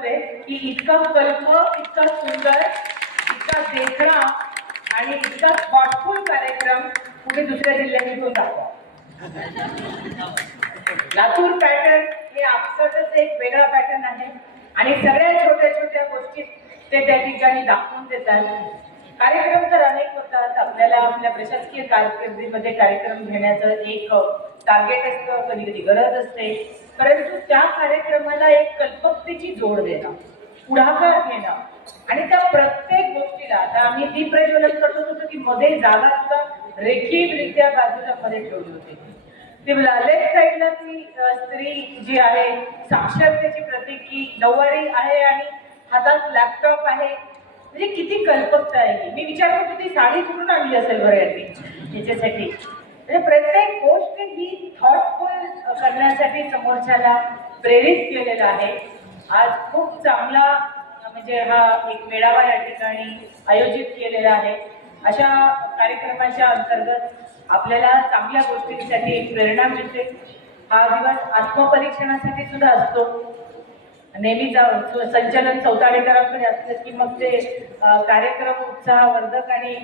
करते की इतका कल्प इतका सुंदर इतका देखणा आणि इतका थॉटफुल कार्यक्रम कुठे दुसऱ्या जिल्ह्यांनी घेऊन दाखवा. लातूर पॅटर्न हे आपसातच एक वेगळा पॅटर्न आहे. आणि सगळ्या छोट्या छोट्या गोष्टी ते त्या ठिकाणी दाखवून देतात. कार्यक्रम तर अनेक होतात. आपल्याला आपल्या प्रशासकीय कारकिर्दीमध्ये कार्यक्रम घेण्याचं एक टार्गेट असतं कधी कधी गरज असते. परंतु त्या कार्यक्रमाला एक कल्पकतेची जोड देणं पुढाकार घेणं आणि त्या प्रत्येक गोष्टीला आता आम्ही दीप प्रज्वलन करत होतो की मध्ये जागा सुद्धा रेखीवरित्या बाजूला मध्ये ठेवली होती. ती लेफ्ट साईडला ती स्त्री जी आहे साक्षरतेची प्रतीक की नऊवारी आहे आणि हातात लॅपटॉप आहे. म्हणजे किती कल्पकता आहे मी विचार करतो होती साडी कुठून आणली असेल बरं यांनी? याच्यासाठी. म्हणजे प्रत्येक गोष्ट ही थॉटफुल करण्यासाठी समोरच्याला प्रेरित केलेलं आहे. आज खूप चांगला म्हणजे हा एक मेळावा या ठिकाणी आयोजित केलेला आहे. अशा कार्यक्रमाच्या अंतर्गत आपल्याला चांगल्या गोष्टींसाठी एक प्रेरणा मिळते. हा दिवस आत्मपरीक्षणासाठी सुद्धा असतो. नेहमी जा- संचलन चौताडेकरांकडे असलं की मग ते कार्यक्रम उत्साहवर्धक आणि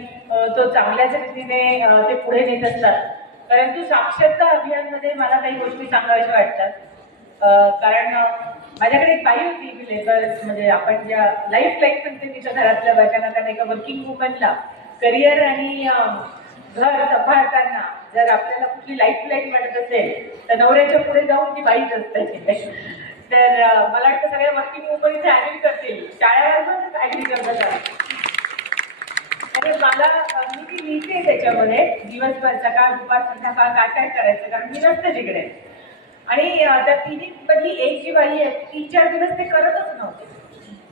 तो चांगल्याच रीतीने ते पुढे नेत असतात. परंतु साक्षरता अभियानमध्ये मला काही गोष्टी सांगायच्या वाटतात. कारण माझ्याकडे एक बाई होती लेबर म्हणजे आपण ज्या लाईफ लाईफ म्हणते तिच्या घरातल्या बायकांना कारण एका वर्किंग वुमनला करिअर आणि घर सांभाळताना जर आपल्याला कुठली लाईफ लाईन वाटत असेल तर नवऱ्याच्या पुढे जाऊन ती बाईच असते तर मला वाटतं सगळ्या वर्किंग वुमन इथे ऍग्री करतील. शाळेवर ऍग्री करतात. आणि मला मी ती लिहिते त्याच्यामध्ये दिवसभर सकाळ दुपार संध्याकाळ काय काय करायचं कारण मी नसते तिकडे. आणि त्या तिने मधली एक जी बाई आहे तीन चार दिवस ते करतच नव्हते.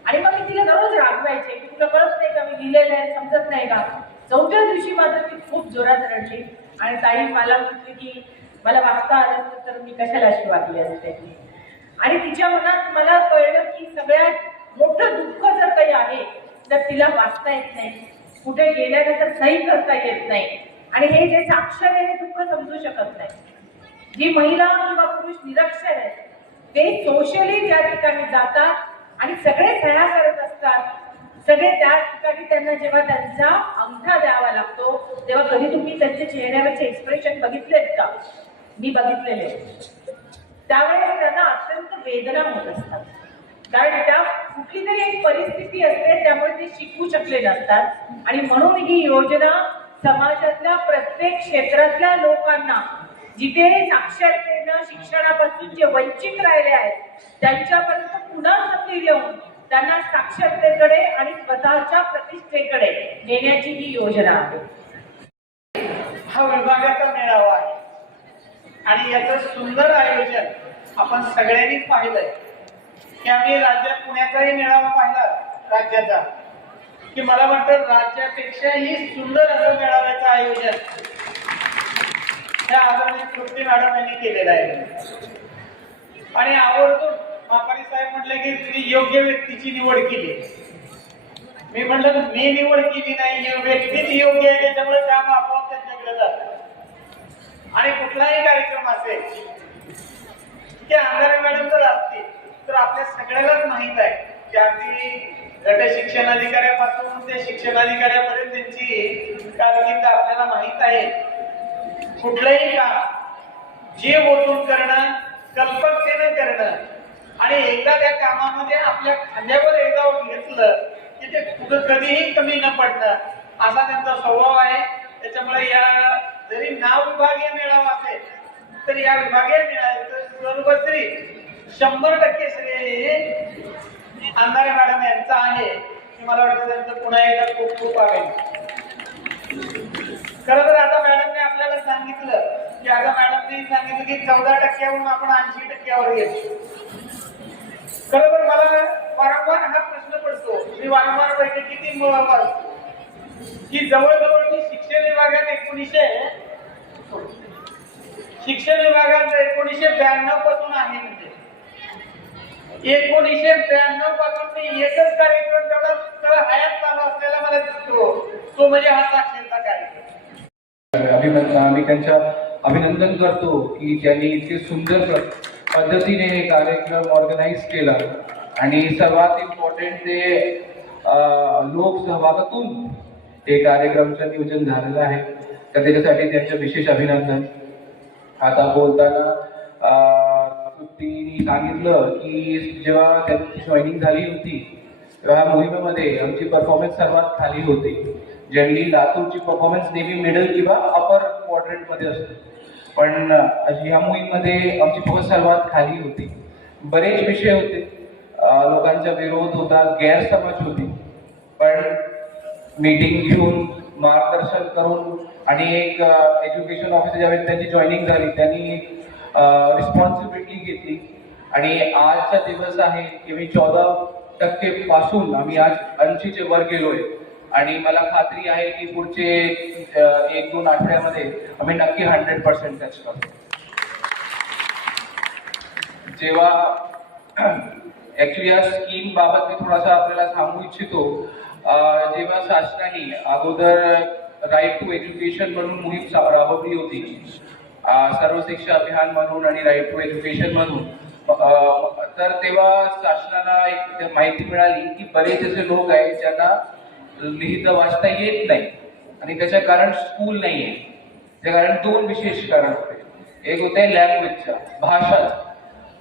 आणि मग मी तिला दररोज रागवायचे की तुला कळत नाही का मी लिहिलेलं आहे समजत नाही का? चौथ्या दिवशी मात्र ती खूप जोरात रडली. आणि ताई मला म्हटली की मला वाचता आलं तर मी कशाला अशी वागली असते? आणि तिच्या मनात मला कळलं की सगळ्यात मोठं दुःख जर काही आहे तर तिला वाचता येत नाही. कुठे गेल्यानंतर सही करता येत नाही. आणि हे जे साक्षर आहे हे दुःख समजू शकत नाही. जी महिला किंवा पुरुष निरक्षर आहे ते सोशली त्या ठिकाणी जातात आणि सगळे सह्या करत असतात सगळे त्या ठिकाणी त्यांना जेव्हा त्यांचा अंगठा द्यावा लागतो तेव्हा कधी तुम्ही त्यांच्या चेहऱ्यावरचे एक्सप्रेशन बघितलेत का? मी बघितलेले. त्यावेळेस त्यांना अत्यंत वेदना होत असतात. कारण त्या कुठली तरी एक परिस्थिती असते त्यामुळे ते शिकू शकले नसतात आणि म्हणून ही योजना समाजातल्या प्रत्येक क्षेत्रातल्या लोकांना जिथे साक्षरतेनं शिक्षणापासून जे वंचित राहिले आहेत त्यांच्यापर्यंत पुन्हा संधी देऊन त्यांना साक्षरतेकडे आणि स्वतःच्या प्रतिष्ठेकडे नेण्याची ही योजना आहे. हा विभागाचा मेळावा आहे. आणि याचं सुंदर आयोजन आपण सगळ्यांनी पाहिलंय. की आम्ही राज्यात पुण्याचाही मेळावा पाहिला राज्याचा. की मला वाटतं राज्यापेक्षाही सुंदर असं मेळाव्याचं आयोजन त्या आदरणीय तृप्ती मॅडम यांनी केलेलं आहे. आणि आवर्जून मापारी साहेब म्हटले की तुम्ही योग्य व्यक्तीची निवड केली. मी म्हटलं मी निवड केली नाही व्यक्तीच योग्य आहे त्याच्यामुळे काम आपोआप त्यांच्याकडे जात. आणि कुठलाही कार्यक्रम असेल ते अंधारे मॅडम जर असतील तर आपल्या सगळ्यालाच माहीत आहे की अगदी गट शिक्षण अधिकाऱ्यापासून ते शिक्षण अधिकाऱ्यापर्यंत त्यांची कारकिर्द आपल्याला माहीत आहे. कुठलंही काम जे ओतून करणं कल्पकतेने करणं आणि एकदा त्या कामामध्ये आपल्या खांद्यावर एकदा घेतलं की ते कुठं कधीही कमी न पडणं असा त्यांचा स्वभाव आहे. त्याच्यामुळे या जरी नाव विभागीय मेळावा असेल तर या विभागीय मेळाव्याचं तरी शंभर टक्के श्रेय अंधारे मॅडम यांचं आहे मला वाटतं त्यांचं पुन्हा एकदा खूप खूप आहे खरं तर आता मॅडमने आपल्याला सांगितलं की आता मॅडमने सांगितलं की चौदा टक्क्यावरून आपण ऐंशी टक्क्यावर येतो खरं तर मला वारंवार हा प्रश्न पडतो मी वारंवार बैठकीतील मुळावर की जवळजवळ मी शिक्षण विभागात एकोणीसशे शिक्षण विभागात एकोणीसशे ब्याण्णवपासून आहे म्हणजे. एकोणीसशे ब्याण्णवपासून मी एकच कार्यक्रम तेवढा तर हयात चालू असलेला मला दिसतो. तो म्हणजे हा साक्षरता कार्यक्रम. अभिनंदन आम्ही त्यांच्या अभिनंदन करतो की त्यांनी इतके सुंदर पद्धतीने हे कार्यक्रम ऑर्गनाईज केला. आणि सर्वात इम्पॉर्टंट ते अं, लोकसहभागातून ते कार्यक्रमचं नियोजन झालेलं आहे. तर त्याच्यासाठी त्यांचं विशेष अभिनंदन. आता बोलताना तिने सांगितलं की जेव्हा त्यांची जॉईनिंग झाली होती तेव्हा ह्या मोहिमेमध्ये आमची परफॉर्मन्स सर्वात खाली होती. जनरली लातूरची परफॉर्मन्स नेहमी मिडल किंवा अपर क्वाड्रंटमध्ये असते. पण अशी ह्या मोहिमेमध्ये आमची परफॉर्मन्स सर्वात खाली होती. बरेच विषय होते. लोकांचा विरोध होता गैरसमज होती. मीटिंग घेऊन मार्गदर्शन करून आणि एक एज्युकेशन ऑफिसर ज्यावेळेस त्यांची जॉईनिंग झाली त्यांनी रिस्पॉन्सिबिलिटी घेतली. आणि आजचा दिवस आहे की मी चौदा टक्के पासून आम्ही आज ऐंशीचे वर गेलोय. आणि मला खात्री आहे की पुढचे एक दोन आठवड्यामध्ये आम्ही नक्की हंड्रेड पर्सेंट टच करतो जेव्हा ऍक्च्युली या स्कीम बाबत मी थोडासा आपल्याला सांगू इच्छितो जेव्हा शासनाने अगोदर राईट टू एज्युकेशन म्हणून मोहीम राबवली होती सर्व शिक्षा अभियान म्हणून आणि राईट टू एज्युकेशन म्हणून तर तेव्हा शासनाला एक माहिती मिळाली की बरेच असे लोक आहेत ज्यांना लिहिता वाचता येत नाही आणि त्याचं कारण स्कूल नाही आहे. ते कारण दोन विशेष कारण होते. एक होते लँग्वेजचं भाषाच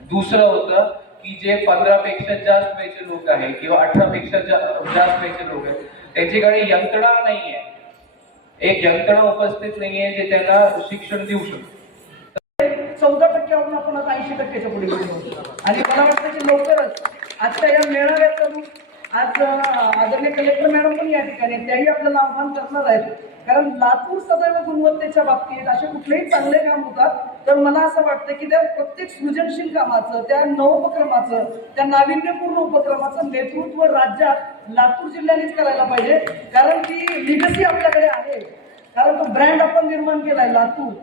दुसरं होतं की जे पंधरा पेक्षा जास्त वयाचे लोक आहेत किंवा अठरा पेक्षा जास्त वयाचे लोक आहेत त्यांच्याकडे यंत्रणा नाहीये. एक यंत्रणा उपस्थित नाहीये जे त्यांना शिक्षण देऊ शकतो. चौदा टक्क्यावरून आपण आता ऐंशी टक्क्याच्या पुढे आणि मला वाटतं की लवकरच आजच्या या मेळाव्याचं आज आदरणीय कलेक्टर मॅडम पण या ठिकाणी त्याही आपल्याला आव्हान करणार आहेत. कारण लातूर सदैव गुणवत्तेच्या बाबतीत असे कुठलेही चांगले काम होतात तर मला असं वाटतं की त्या प्रत्येक सृजनशील कामाचं त्या नवोपक्रमाचं त्या नाविन्यपूर्ण उपक्रमाचं नेतृत्व राज्यात लातूर जिल्ह्यानेच करायला पाहिजे. कारण ती लिगसी आपल्याकडे आहे. कारण तो ब्रँड आपण निर्माण केलाय लातूर.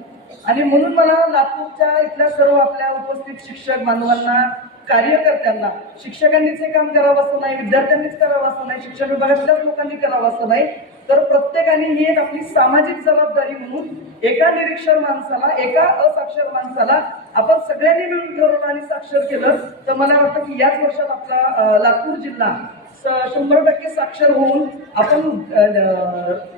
आणि म्हणून मला लातूरच्या इथल्या सर्व आपल्या उपस्थित शिक्षक बांधवांना कार्यकर्त्यांना शिक्षकांनीच हे काम करावं असं नाही विद्यार्थ्यांनीच करावं असं नाही शिक्षण विभागातल्याच लोकांनी करावं असं नाही तर प्रत्येकाने ही एक आपली सामाजिक जबाबदारी म्हणून एका निरीक्षर माणसाला एका असाक्षर माणसाला आपण सगळ्यांनी मिळून ठरवलं आणि साक्षर केलं तर मला वाटतं की याच वर्षात आपला लातूर जिल्हा शंभर टक्के साक्षर होऊन आपण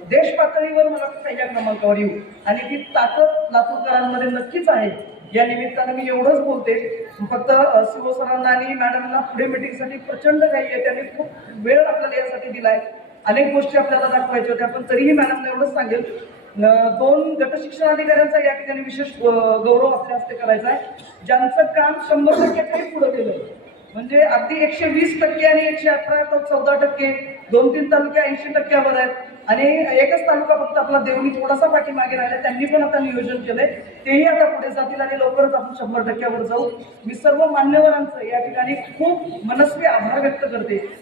देश पातळीवर मला पहिल्या क्रमांकावर येऊ. आणि ती ताकद लातूरकरांमध्ये नक्कीच आहे. या निमित्तानं मी एवढंच बोलते. फक्त शिवसरांना सरांना आणि मॅडमना पुढे मिटिंगसाठी प्रचंड काही आहे त्यांनी खूप वेळ आपल्याला यासाठी दिलाय. अनेक गोष्टी आपल्याला दाखवायच्या होत्या पण तरीही मॅडमने एवढंच सांगेल. दोन गटशिक्षण अधिकाऱ्यांचा या ठिकाणी विशेष गौरव आपल्या हस्ते करायचा आहे. ज्यांचं काम शंभर टक्क्याच्याही पुढे गेलं म्हणजे अगदी एकशे वीस टक्के आणि एकशे अठरा तर चौदा टक्के दोन तीन तालुके ऐंशी टक्क्यावर आहेत. आणि एकच तालुका फक्त आपला देवणी थोडासा पाठीमागे राहिला त्यांनी पण आता नियोजन केलंय. तेही आता पुढे जातील आणि लवकरच आपण शंभर टक्क्यावर जाऊ. मी सर्व मान्यवरांचं या ठिकाणी खूप मनस्वी आभार व्यक्त करते.